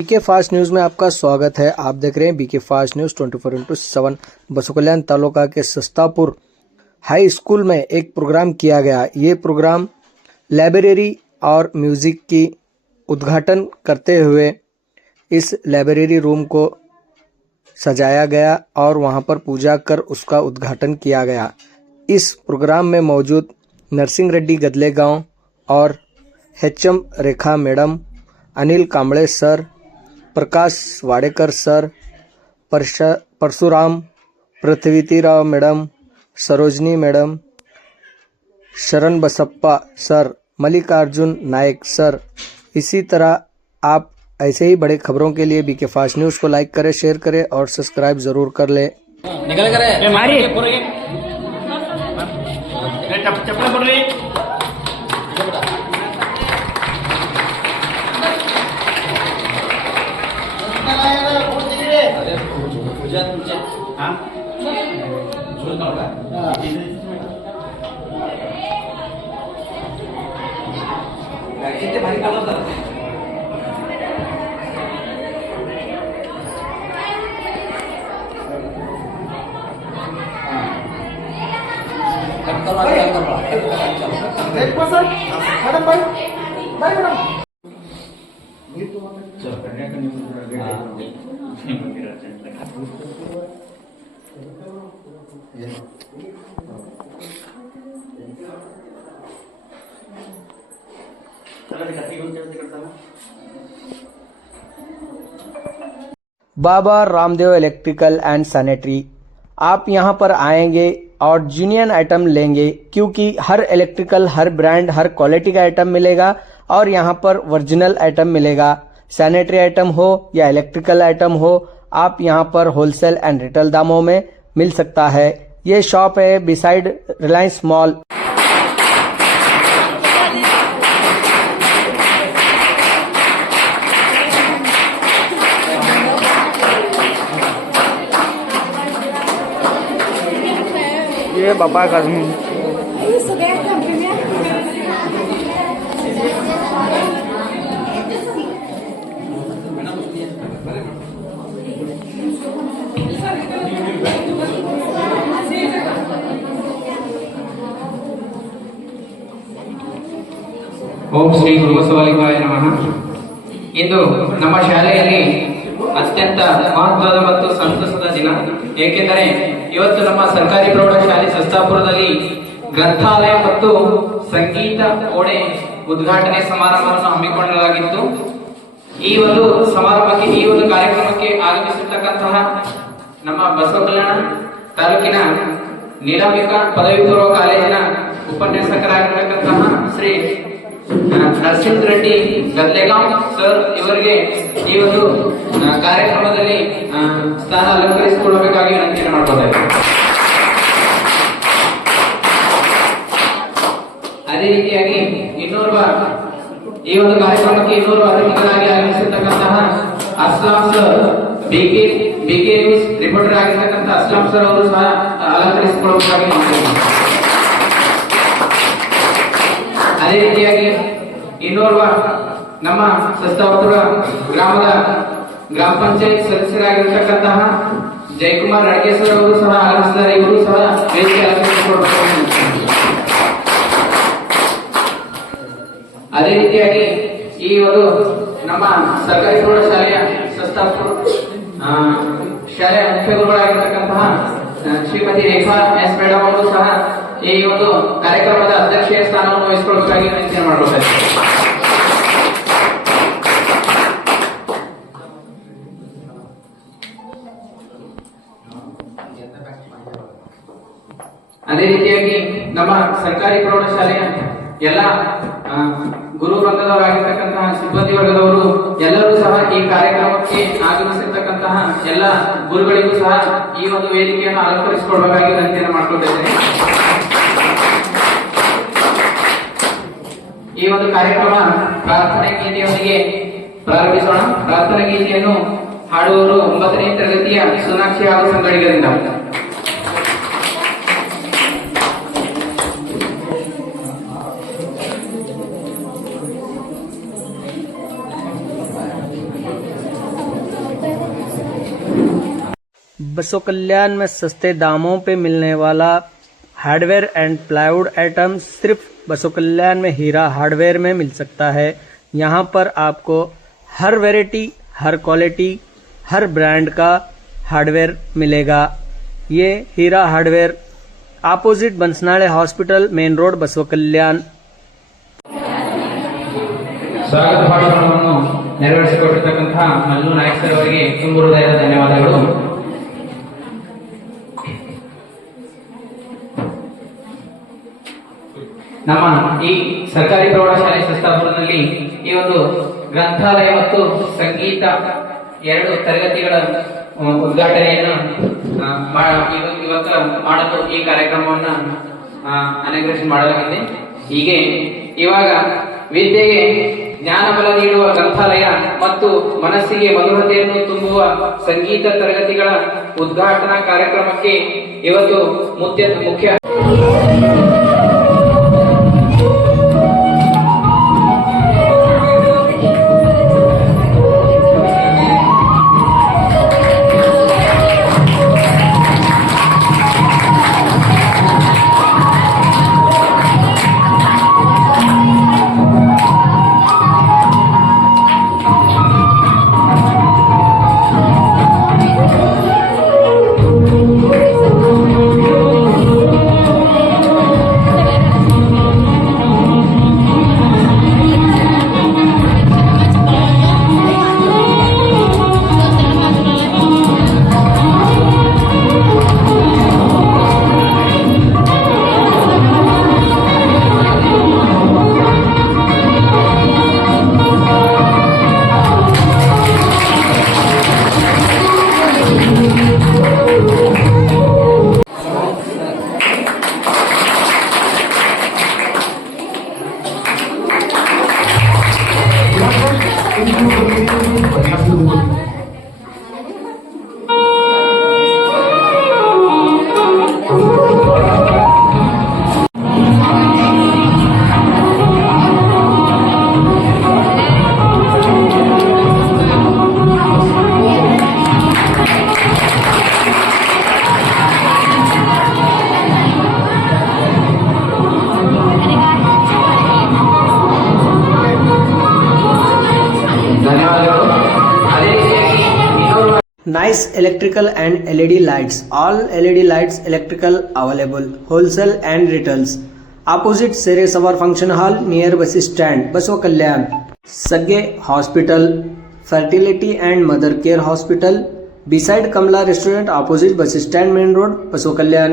BK fast news में आपका स्वागत है। आप देख रहे हैं बीके फास्ट न्यूज 24/7। बसोकल्याण तालुका के सस्तापुर हाई स्कूल में एक प्रोग्राम किया गया। ये प्रोग्राम लाइब्रेरी और म्यूजिक की उद्घाटन करते हुए इस लाइब्रेरी रूम को सजाया गया और वहां पर पूजा कर उसका उद्घाटन किया गया। इस प्रोग्राम में मौजूद नरसिंह रेड्डी गदलेगांव और HM Rekha madam, Anil Kamble sir, Prakash Wadekar sir, Parashuram Prithvitirao madam, Sarojini madam, Sharan Basappa sir, Mallikarjun Nayak sir. इसी तरह आप ऐसे ही बड़े खबरों के लिए बीके फास्ट न्यूज को लाइक करें, शेयर करें और सब्सक्राइब जरूर कर लें। निकल करे चप्पल पड़ रही पूजा तुमचे हाँ भारी काम Baba Ramdev electrical and sanitary. आप यहां पर आएंगे और जीनियन आइटम लेंगे, क्योंकि हर इलेक्ट्रिकल, हर ब्रांड, हर क्वालिटी का आइटम मिलेगा और यहां पर ओरिजिनल आइटम मिलेगा। सैनिटरी आइटम हो या इलेक्ट्रिकल आइटम हो, आप यहां पर होलसेल एंड रिटेल दामों में मिल सकता है। ये शॉप है बिसाइड रिलायंस मॉल। ये बाबा का ಓಂ ಶ್ರೀ ಗುರುಬಸವಲಿಂಗಾಯ ನಮಃ. ಇಂದು ನಮ್ಮ ಶಾಲೆಯಲ್ಲಿ ಅತ್ಯಂತ ಮಹತ್ವದ ಮತ್ತು ಸಂತಸದ ದಿನ. ಏಕೆಂದರೆ ಇವತ್ತು ನಮ್ಮ ಸರ್ಕಾರಿ ಪ್ರೌಢಶಾಲೆ ಸಸ್ತಾಪುರದಲ್ಲಿ ಗ್ರಂಥಾಲಯ ಮತ್ತು ಸಂಗೀತ ಕೋಣೆ ಉದ್ಘಾಟನೆ ಸಮಾರಂಭವನ್ನು ಹಮ್ಮಿಕೊಳ್ಳಲಾಗಿತ್ತು. ಈ ಒಂದು ಸಮಾರಂಭಕ್ಕೆ, ಈ ಒಂದು ಕಾರ್ಯಕ್ರಮಕ್ಕೆ ಆಗಮಿಸಿರ್ತಕ್ಕಂತಹ ನಮ್ಮ ಬಸವಕಲ್ಯಾಣ ತಾಲೂಕಿನ ನೀಲಾಂಬಿಕಾ ಪದವಿ ಪೂರ್ವ ಕಾಲೇಜಿನ ಉಪನ್ಯಾಸಕರಾಗಿರ್ತಕ್ಕಂತಹ ಶ್ರೀ ನರಸಿಂಹ ರೆಡ್ಡಿ ಗದಲೆಗಾಂವ್ ಸರ್ ಇವರಿಗೆ ಈ ಒಂದು ಕಾರ್ಯಕ್ರಮದಲ್ಲಿ ಸ್ಥಾನ ಅಲಂಕರಿಸಿಕೊಳ್ಳಬೇಕಾಗಿ ವಿನಂತಿಯನ್ನು ಮಾಡ್ಕೊಳ್ತಾ. ಅದೇ ರೀತಿಯಾಗಿ ಈ ಒಂದು ಕಾರ್ಯಕ್ರಮಕ್ಕೆ ಇನ್ನೋರ್ವ ಅತಿಥಿಗಳಾಗಿ ಆಗಮಿಸಿರ್ತಕ್ಕಂತಹ Aslam sir, BK news reporter ಆಗಿರ್ತಕ್ಕಂತಹ ಅಸ್ಲಾಂ ಸರ್ ಅವರು ಸಹ ಅಲಂಕರಿಸಿಕೊಳ್ಳಬೇಕಾಗಿ ವಿನಂತಿ. ಅದೇ ರೀತಿಯಾಗಿ ಇನ್ನೋರ್ವ ನಮ್ಮ ಸಸ್ತಾಪುರ ಗ್ರಾಮದ ಗ್ರಾಮ ಪಂಚಾಯತ್ ಸದಸ್ಯರಾಗಿರ್ತಕ್ಕಂತಹ ಜಯಕುಮಾರ್ ಅಡಕೇಶ್ವರ ಅವರು ಸಹ ಆಗಮಿಸಿದ್ದಾರೆ. ಇವರು ಸಹ ವೇದಿಕೆ ಅಲಂಕರಿಸಿಕೊಳ್ಳಬೇಕು. ಅದೇ ರೀತಿಯಾಗಿ ಈ ಒಂದು ನಮ್ಮ ಸರ್ಕಾರಿ ಪ್ರೌಢಶಾಲೆಯ ಸಸ್ತಾಪುರ ಶಾಲೆಯ ಮುಖ್ಯಗುರುಗಳಾಗಿರ್ತಕ್ಕಂತಹ ಶ್ರೀಮತಿ ರೇಖಾ ಎಸ್ ಮೇಡಮ್ ಅವರು ಸಹ ಈ ಒಂದು ಕಾರ್ಯಕ್ರಮದ ಅಧ್ಯಕ್ಷೀಯ ಸ್ಥಾನವನ್ನು ವಹಿಸಿಕೊಳ್ಳಬೇಕಾಗಿ ವಿನಂತಿ ಮಾಡಬಹುದು. ಅದೇ ರೀತಿಯಾಗಿ ನಮ್ಮ ಸರ್ಕಾರಿ ಪ್ರೌಢಶಾಲೆಯ ಎಲ್ಲ ಗುರು ವೃಂದದವರಾಗಿರ್ತಕ್ಕಂತಹ ಸಿಬ್ಬಂದಿ ವರ್ಗದವರು ಎಲ್ಲರೂ ಸಹ ಈ ಕಾರ್ಯಕ್ರಮಕ್ಕೆ ಆಗಮಿಸಿರ್ತಕ್ಕಂತಹ ಎಲ್ಲ ಗುರುಗಳಿಗೂ ಸಹ ಈ ಒಂದು ವೇದಿಕೆಯನ್ನು ಅಲಂಕರಿಸಿಕೊಳ್ಳಬೇಕಾಗಿ ವಿನಂತಿಯನ್ನು ಮಾಡಿಕೊಂಡಿದ್ದೇನೆ. ಈ ಒಂದು ಕಾರ್ಯಕ್ರಮ ಪ್ರಾರ್ಥನಾ ಗೀತೆಯೊಂದಿಗೆ ಪ್ರಾರಂಭಿಸೋಣ. ಪ್ರಾರ್ಥನಾ ಗೀತೆಯನ್ನು ಹಾಡುವವರು 9ನೇ ತರಗತಿಯ ಸೋನಾಕ್ಷಿ ಹಾಗೂ ಸಂಗಡಿಗರಿಂದ. बसो कल्याण में सस्ते दामों पे मिलने वाला हार्डवेयर एंड प्लाईवुड आइटम सिर्फ बसो कल्याण में हीरा हार्डवेयर में मिल सकता है। यहाँ पर आपको हर वैरायटी, हर क्वालिटी, हर ब्रांड का हार्डवेयर मिलेगा। ये Heera hardware opposite Bansanale hospital, main road, Basava Kalyan. ಸ್ವಾಗತ ಭಾಷಣವನ್ನು ನೆರವೇರಿಸಿಕೊಟ್ಟಿರ್ತಕ್ಕಂತಹ ಮಲ್ಲು ನಾಯಕ್ ಸರ್ ಅವರಿಗೆ ತುಂಬ ಹೃದಯದ ಧನ್ಯವಾದಗಳು. ನಮ್ಮ ಈ ಸರ್ಕಾರಿ ಪ್ರೌಢಶಾಲೆ ಸಸ್ತಾಪುರದಲ್ಲಿ ಈ ಒಂದು ಗ್ರಂಥಾಲಯ ಮತ್ತು ಸಂಗೀತ ಎರಡು ತರಗತಿಗಳ ಉದ್ಘಾಟನೆಯನ್ನು ಇವತ್ತು ಮಾಡಲು ಈ ಕಾರ್ಯಕ್ರಮವನ್ನ ಅನಾಗ್ರೇಷನ್ ಮಾಡಲಾಗಿದೆ. ಹೀಗೆ ಇವಾಗ ವಿದ್ಯೆಗೆ ಜ್ಞಾನಬಲ ನೀಡುವ ಗ್ರಂಥಾಲಯ ಮತ್ತು ಮನಸ್ಸಿಗೆ ಮಧುರತೆಯನ್ನು ತುಂಬುವ ಸಂಗೀತ ತರಗತಿಗಳ ಉದ್ಘಾಟನಾ ಕಾರ್ಯಕ್ರಮಕ್ಕೆ ಇವತ್ತು ಮುಖ್ಯ Nice electrical and LED lights. All LED lights electrical available. Wholesale and retails. Opposite Sere Savar Function Hall near bus stand, Baswa Kalyan. Sage Hospital, Fertility and Mother Care Hospital. Beside Kamla Restaurant, opposite bus stand, Main Road, Baswa Kalyan.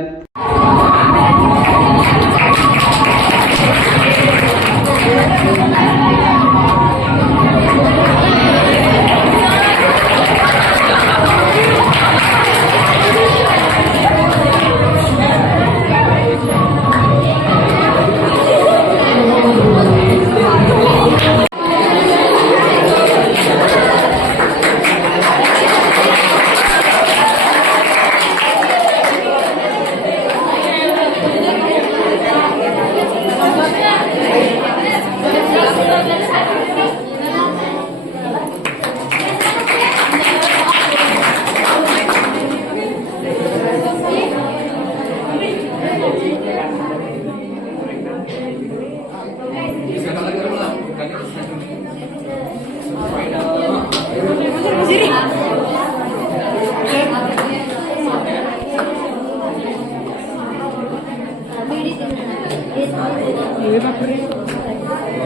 ये बाप रे